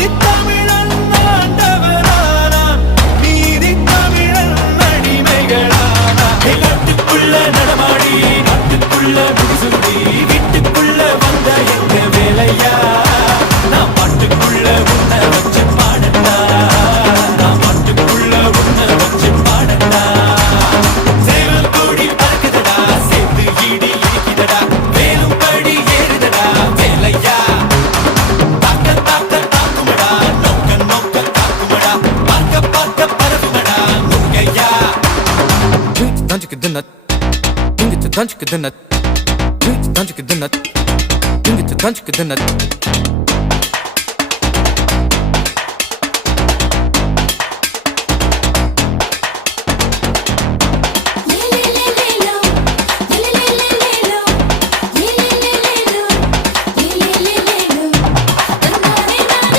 ஆதித்தமிழன் ஆண்டவரானான், நீதி தமிழன் அடிமைகளானான். நாட்டுக்குள்ள நடமாடி நாட்டுக்குள்ள முடிசூடி வீட்டுக்குள்ள வந்த எங்க வேலையா, நான் பாட்டுக்குள்ள உன்னை வச்சு பாடட்டா, நான் பாட்டுக்குள்ள உன்னை வச்சு பாடட்டா. சேவல் கூடி பறக்குதடா, சேர்த்து ஈடி இடிக்குதடா, வேலும் படி ஏறுதடா வேலையா. தாக்க தாக்க தாக்குமடா, நோக்க நோக்க தாக்குமடா, பார்க்க பார்க்க பரவுமடா முருகையா. Tanjik dinat, dinget tanjik dinat, dinget tanjik dinat, dinget tanjik dinat.